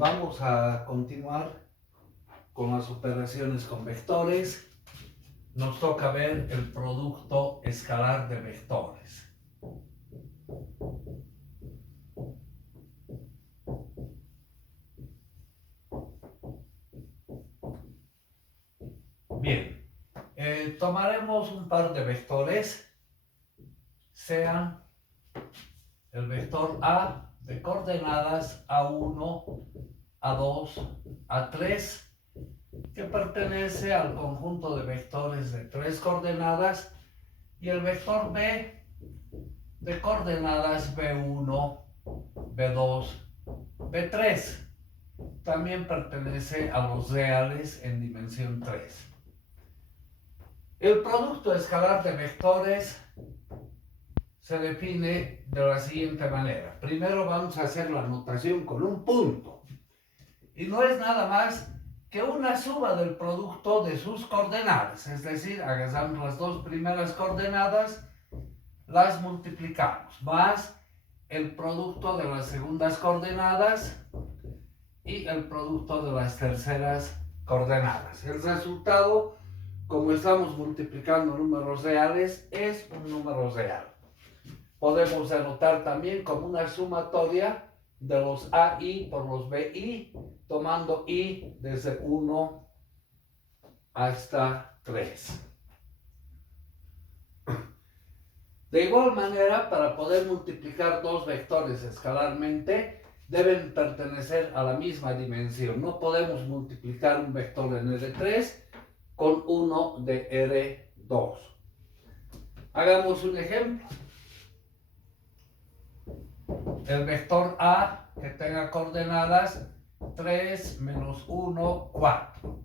Vamos a continuar con las operaciones con vectores. Nos toca ver el producto escalar de vectores. Bien, tomaremos un par de vectores, sean el vector A de coordenadas A1, A2, A3, que pertenece al conjunto de vectores de 3 coordenadas, y el vector B de coordenadas B1, B2, B3. También pertenece a los reales en dimensión 3. El producto escalar de vectores se define de la siguiente manera. Primero vamos a hacer la notación con un punto. Y no es nada más que una suma del producto de sus coordenadas. Es decir, agarramos las dos primeras coordenadas, las multiplicamos, más el producto de las segundas coordenadas y el producto de las terceras coordenadas. El resultado, como estamos multiplicando números reales, es un número real. Podemos denotar también como una sumatoria de los AI por los BI, tomando I desde 1 hasta 3. De igual manera, para poder multiplicar dos vectores escalarmente, deben pertenecer a la misma dimensión. No podemos multiplicar un vector en R3 con uno de R2. Hagamos un ejemplo. El vector A que tenga coordenadas 3, menos 1, 4.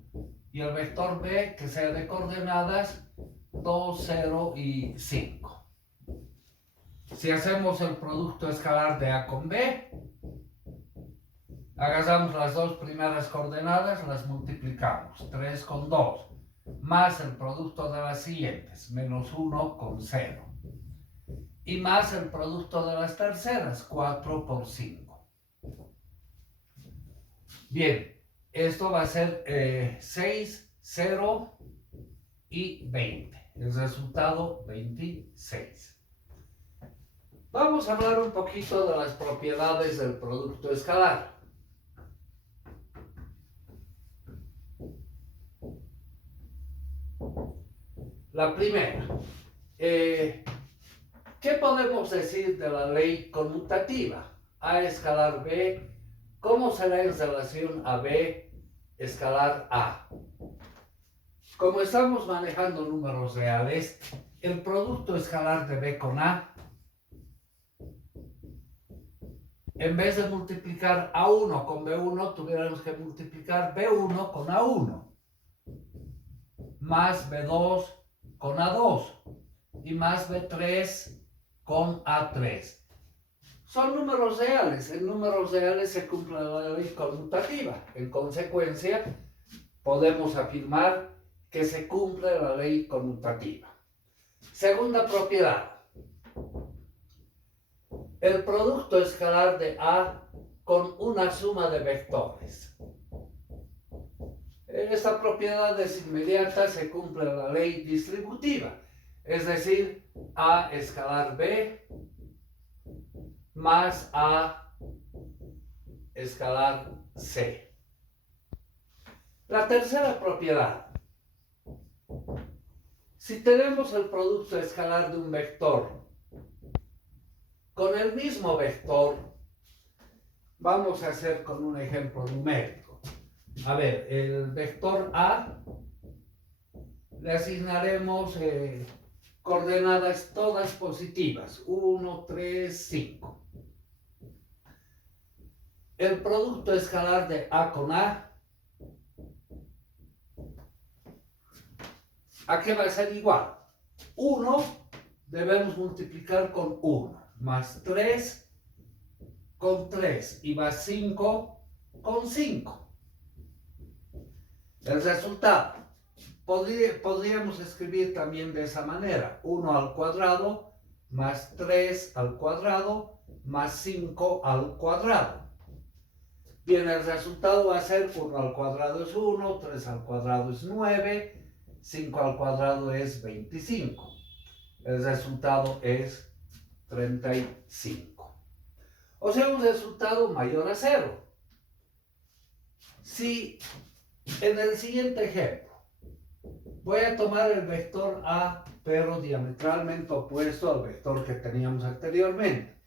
Y el vector B que sea de coordenadas 2, 0 y 5. Si hacemos el producto escalar de A con B, agarramos las dos primeras coordenadas, las multiplicamos. 3 con 2, más el producto de las siguientes, menos 1 con 0. Y más el producto de las terceras, 4 por 5. Bien, esto va a ser 6, 0 y 20. El resultado, 26. Vamos a hablar un poquito de las propiedades del producto escalar. La primera, ¿qué podemos decir de la ley conmutativa? A escalar B, ¿cómo será en relación a B escalar A? Como estamos manejando números reales, el producto escalar de B con A, en vez de multiplicar A1 con B1, tuviéramos que multiplicar B1 con A1, más B2 con A2 y más B3 con A3. Son números reales. En números reales se cumple la ley conmutativa. En consecuencia, podemos afirmar que se cumple la ley conmutativa. Segunda propiedad. El producto escalar de A con una suma de vectores. En esta propiedad es inmediata, se cumple la ley distributiva. Es decir, A escalar B más A escalar C. La tercera propiedad. Si tenemos el producto escalar de un vector con el mismo vector, vamos a hacer con un ejemplo numérico. A ver, el vector A le asignaremos coordenadas todas positivas, 1, 3, 5. El producto escalar de A con ¿a qué va a ser igual? 1 debemos multiplicar con 1, más 3 con 3 y más 5 con 5. El resultado podríamos escribir también de esa manera: 1 al cuadrado más 3 al cuadrado más 5 al cuadrado. Bien, el resultado va a ser 1 al cuadrado es 1, 3 al cuadrado es 9, 5 al cuadrado es 25. El resultado es 35. O sea, un resultado mayor a 0. Si en el siguiente ejemplo voy a tomar el vector A, pero diametralmente opuesto al vector que teníamos anteriormente.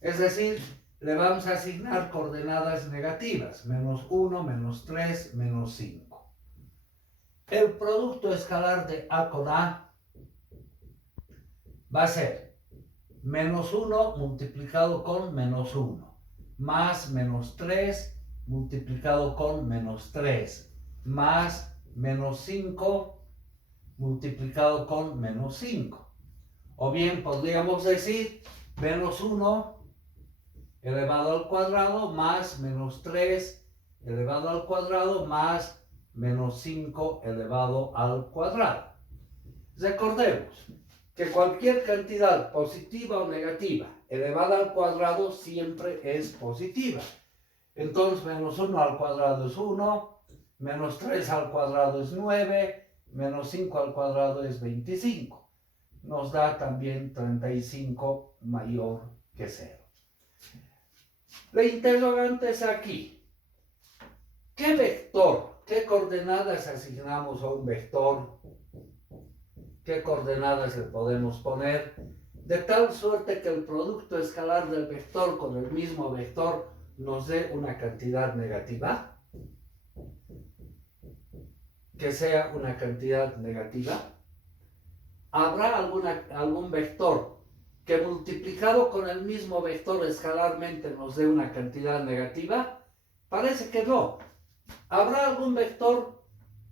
Es decir, le vamos a asignar coordenadas negativas, menos 1, menos 3, menos 5. El producto escalar de A con A va a ser menos 1 multiplicado con menos 1, más menos 3 multiplicado con menos 3, más menos 5 multiplicado con menos 5. O bien podríamos decir menos 1 elevado al cuadrado más menos 3 elevado al cuadrado más menos 5 elevado al cuadrado. Recordemos que cualquier cantidad positiva o negativa elevada al cuadrado siempre es positiva. Entonces menos 1 al cuadrado es 1, menos 3 al cuadrado es 9, menos 5 al cuadrado es 25. Nos da también 35 mayor que 0. La interrogante es aquí. ¿Qué vector, qué coordenadas asignamos a un vector? ¿Qué coordenadas le podemos poner? De tal suerte que el producto escalar del vector con el mismo vector nos dé una cantidad negativa. Que sea una cantidad negativa. ¿Habrá algún vector que multiplicado con el mismo vector escalarmente nos dé una cantidad negativa? Parece que no. ¿Habrá algún vector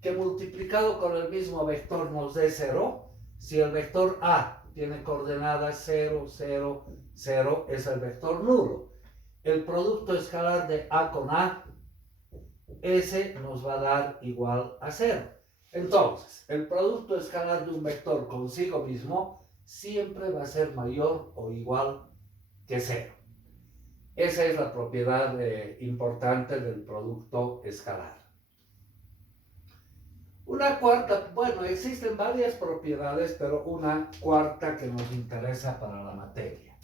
que multiplicado con el mismo vector nos dé 0? Si el vector A tiene coordenadas 0, 0, 0, es el vector nulo. El producto escalar de A con A, ese nos va a dar igual a 0. Entonces, el producto escalar de un vector consigo mismo siempre va a ser mayor o igual que 0. Esa es la propiedad importante del producto escalar. Una cuarta, bueno, existen varias propiedades, pero una cuarta que nos interesa para la materia.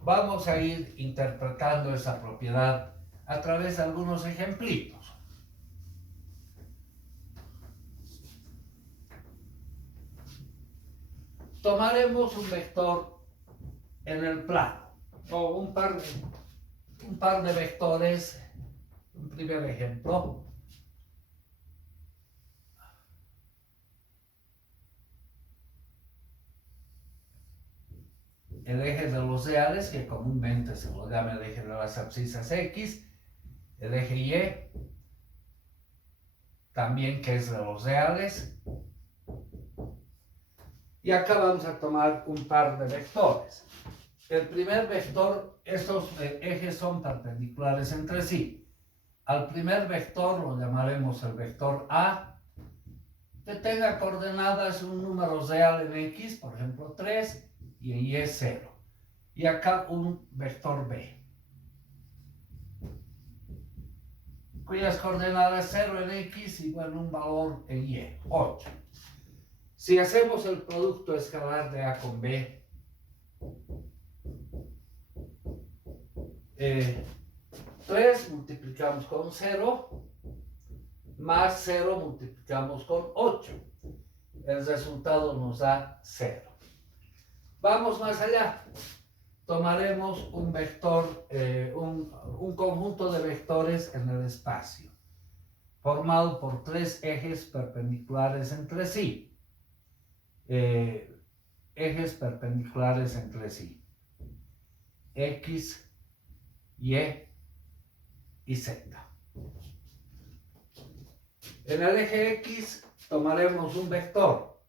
Vamos a ir interpretando esa propiedad a través de algunos ejemplitos. Tomaremos un vector en el plano, o un par de vectores, un primer ejemplo. El eje de los reales, que comúnmente se lo llama el eje de las abscisas X, el eje Y, también que es de los reales. Y acá vamos a tomar un par de vectores. El primer vector, estos ejes son perpendiculares entre sí. Al primer vector lo llamaremos el vector A, que tenga coordenadas un número real en X, por ejemplo 3, y en Y 0. Y acá un vector B, cuyas coordenadas 0 en X y bueno, un valor en Y, 8. Si hacemos el producto escalar de A con B, 3 multiplicamos con 0, más 0 multiplicamos con 8. El resultado nos da 0. Vamos más allá. Tomaremos un vector, un conjunto de vectores en el espacio, formado por 3 ejes perpendiculares entre sí. Ejes perpendiculares entre sí. X, Y y Z. En el eje X tomaremos un vector.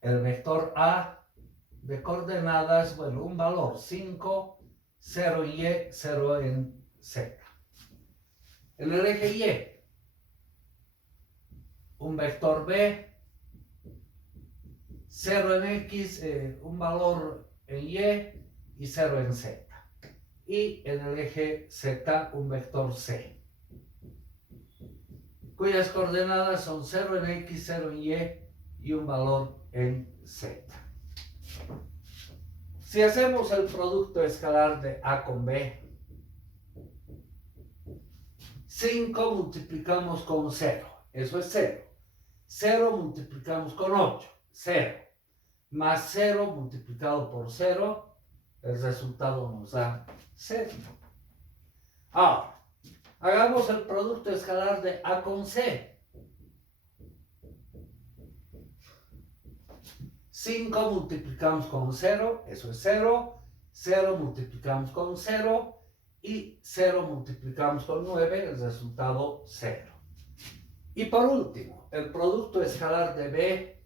El vector A de coordenadas, bueno, un valor 5, 0 en Y, 0 en Z. En el eje Y, un vector B, 0 en X, un valor en Y y 0 en Z. y en el eje Z un vector C, cuyas coordenadas son 0 en X, 0 en Y y un valor en Z. Si hacemos el producto escalar de A con B, 5 multiplicamos con 0, eso es 0. 0 multiplicamos con 8, 0. Más 0 multiplicado por 0, el resultado nos da 0. Ahora, hagamos el producto escalar de A con C. 5 multiplicamos con 0, eso es 0. 0 multiplicamos con 0 y 0 multiplicamos con 9, el resultado 0. Y por último, el producto escalar de B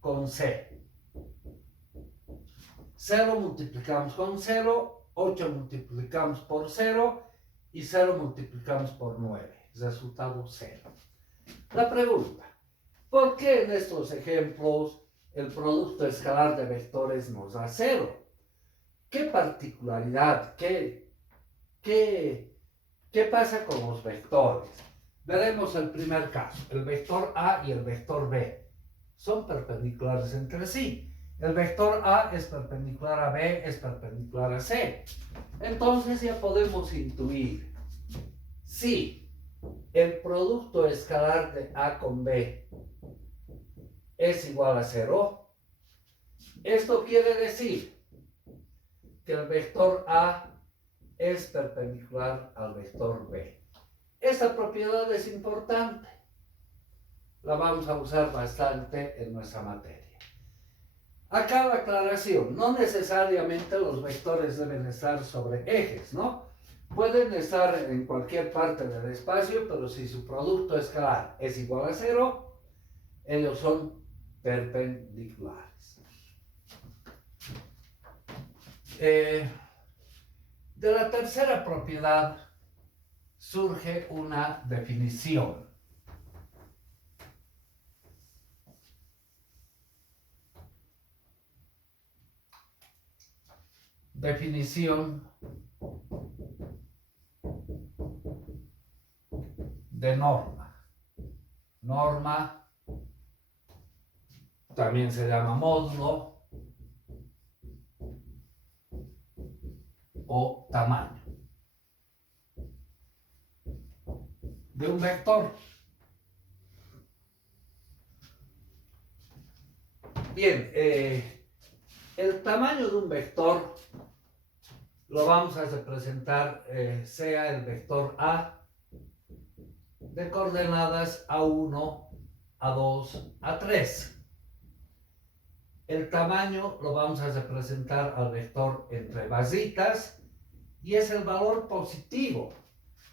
con C. 0 multiplicamos con 0, 8 multiplicamos por 0 y 0 multiplicamos por 9, resultado 0. La pregunta, ¿por qué en estos ejemplos el producto escalar de vectores nos da 0? ¿Qué particularidad, qué pasa con los vectores? Veremos el primer caso. El vector A y el vector B son perpendiculares entre sí. El vector A es perpendicular a B, es perpendicular a C. Entonces ya podemos intuir si el producto escalar de A con B es igual a 0. Esto quiere decir que el vector A es perpendicular al vector B. Esta propiedad es importante. La vamos a usar bastante en nuestra materia. Acá la aclaración, no necesariamente los vectores deben estar sobre ejes, ¿no? Pueden estar en cualquier parte del espacio, pero si su producto escalar es igual a 0, ellos son perpendiculares. De la tercera propiedad surge una definición. Definición de norma. Norma también se llama módulo o tamaño de un vector. Bien, el tamaño de un vector lo vamos a representar, sea el vector A de coordenadas A1, A2, A3. El tamaño lo vamos a representar al vector entre barritas y es el valor positivo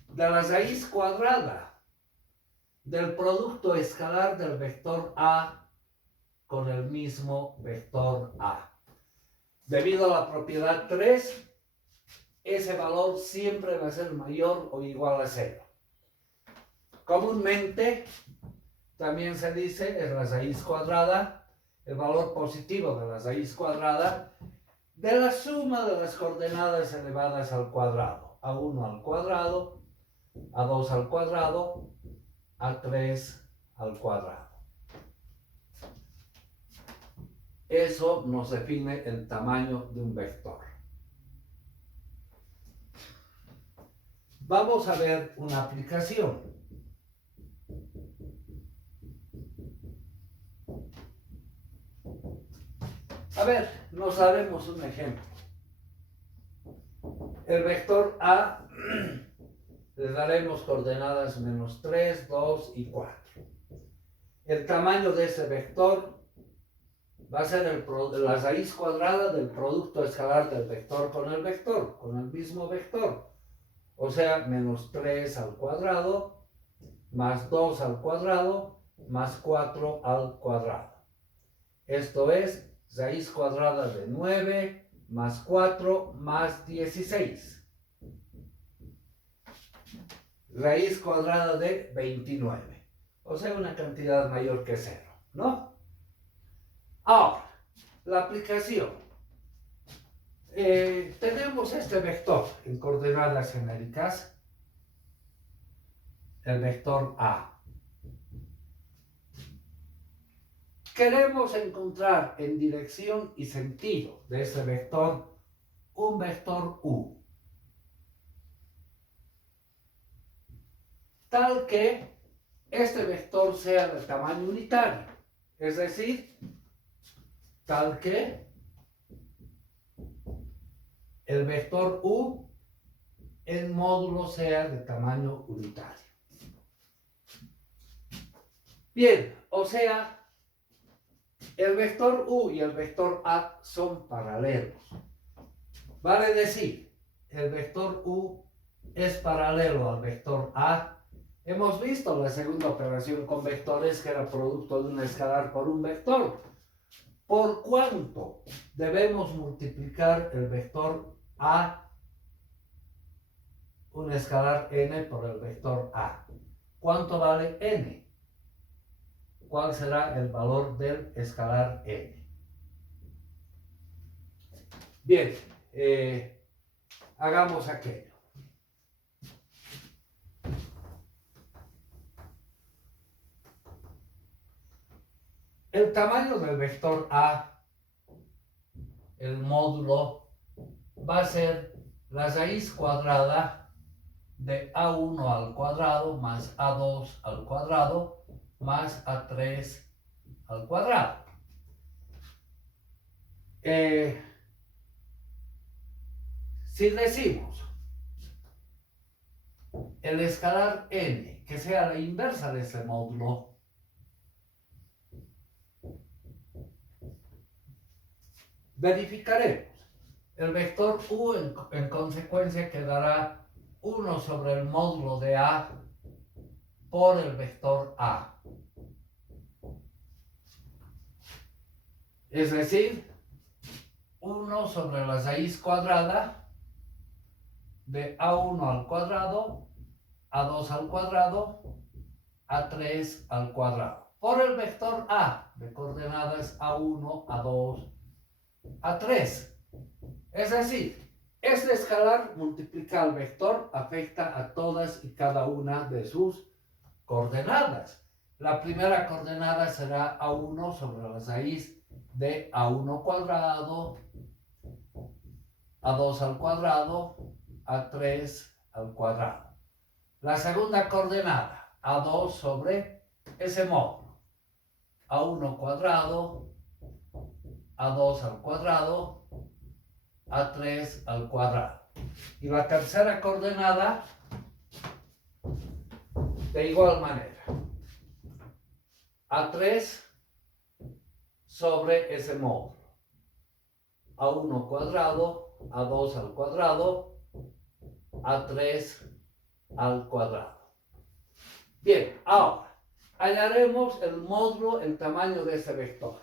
de la raíz cuadrada del producto escalar del vector A con el mismo vector A. Debido a la propiedad 3, ese valor siempre va a ser mayor o igual a 0. Comúnmente también se dice es la raíz cuadrada, el valor positivo de la raíz cuadrada de la suma de las coordenadas elevadas al cuadrado. A1 al cuadrado, A2 al cuadrado, A3 al cuadrado. Eso nos define el tamaño de un vector. Vamos a ver una aplicación. A ver, nos haremos un ejemplo. El vector A le daremos coordenadas menos 3, 2 y 4. El tamaño de ese vector va a ser la raíz cuadrada del producto escalar del vector, con el mismo vector. O sea, menos 3 al cuadrado, más 2 al cuadrado, más 4 al cuadrado. Esto es raíz cuadrada de 9 más 4 más 16. Raíz cuadrada de 29. O sea, una cantidad mayor que 0, ¿no? Ahora, la aplicación. Tenemos este vector en coordenadas genéricas, el vector A. Queremos encontrar en dirección y sentido de ese vector un vector U, tal que este vector sea de tamaño unitario, es decir, tal que el vector U en módulo sea de tamaño unitario. Bien, o sea, el vector U y el vector A son paralelos. Vale decir, el vector U es paralelo al vector A. Hemos visto la segunda operación con vectores que era producto de un escalar por un vector. ¿Por cuánto debemos multiplicar el vector A, un escalar n, por el vector A? ¿Cuánto vale n? ¿Cuál será el valor del escalar n? Bien, hagamos aquello. El tamaño del vector A, el módulo, va a ser la raíz cuadrada de A1 al cuadrado más A2 al cuadrado más A3 al cuadrado. Si decimos el escalar n, que sea la inversa de ese módulo, verificaremos. El vector U en consecuencia quedará 1 sobre el módulo de A por el vector A. Es decir, 1 sobre la raíz cuadrada de A1 al cuadrado, A2 al cuadrado, A3 al cuadrado, por el vector A de coordenadas A1, A2, A3. Es decir, este escalar multiplica al vector afecta a todas y cada una de sus coordenadas. La primera coordenada será A1 sobre la raíz de A1 cuadrado, A2 al cuadrado, A3 al cuadrado. La segunda coordenada, A2 sobre ese módulo, A1 cuadrado, A2 al cuadrado, A3 al cuadrado. Y la tercera coordenada, de igual manera, A3 sobre ese módulo, A1 cuadrado, A2 al cuadrado, A3 al cuadrado. Bien, ahora hallaremos el módulo, el tamaño de ese vector.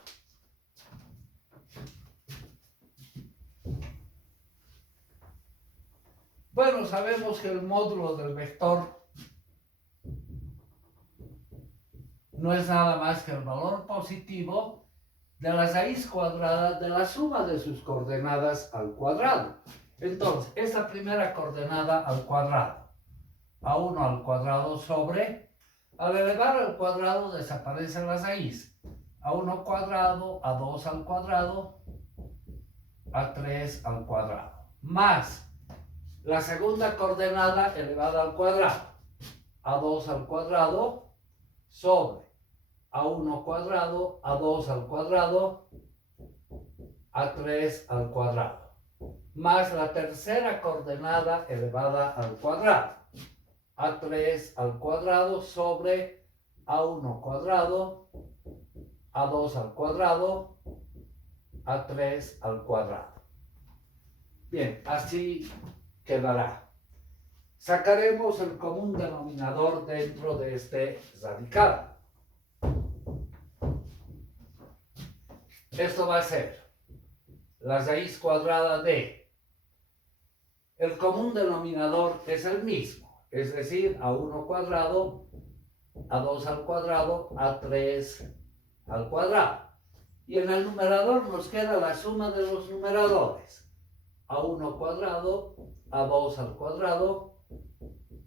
Bueno, sabemos que el módulo del vector no es nada más que el valor positivo de la raíz cuadrada de la suma de sus coordenadas al cuadrado. Entonces, esta primera coordenada al cuadrado, A1 al cuadrado sobre, al elevar al cuadrado desaparece la raíz, A1 cuadrado, A2 al cuadrado, A3 al cuadrado, más la segunda coordenada elevada al cuadrado, A2 al cuadrado, sobre A1 cuadrado, A2 al cuadrado, A3 al cuadrado, más la tercera coordenada elevada al cuadrado, A3 al cuadrado sobre A1 cuadrado, A2 al cuadrado, A3 al cuadrado. Bien, así quedará. Sacaremos el común denominador dentro de este radical. Esto va a ser la raíz cuadrada de, el común denominador es el mismo, es decir, A1 cuadrado, A2 al cuadrado, A3 al cuadrado. Y en el numerador nos queda la suma de los numeradores, a1 cuadrado, a2 al cuadrado,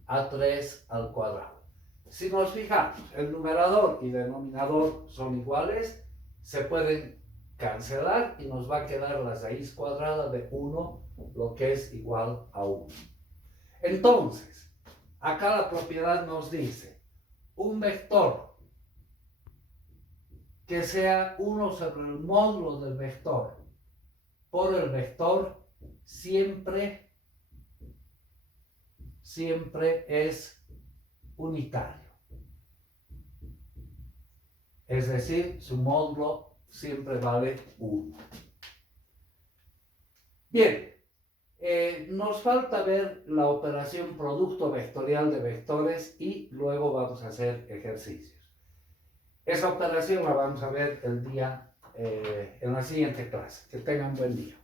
a3 al cuadrado. Si nos fijamos, el numerador y denominador son iguales, se pueden cancelar y nos va a quedar la raíz cuadrada de 1, lo que es igual a 1. Entonces, acá la propiedad nos dice, un vector que sea 1 sobre el módulo del vector por el vector siempre es unitario. Es decir, su módulo siempre vale 1. Bien, nos falta ver la operación producto vectorial de vectores y luego vamos a hacer ejercicios. Esa operación la vamos a ver el día en la siguiente clase. Que tengan buen día.